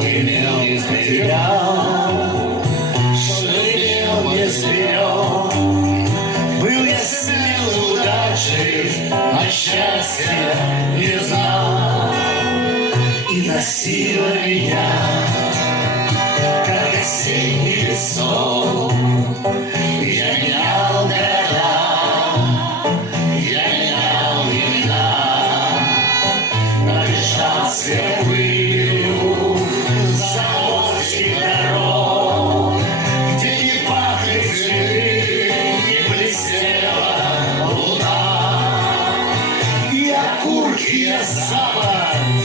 не потерял, что имел не сберег. Был я смелый, удачи, а счастья не знал. И носила меня, dia sábado.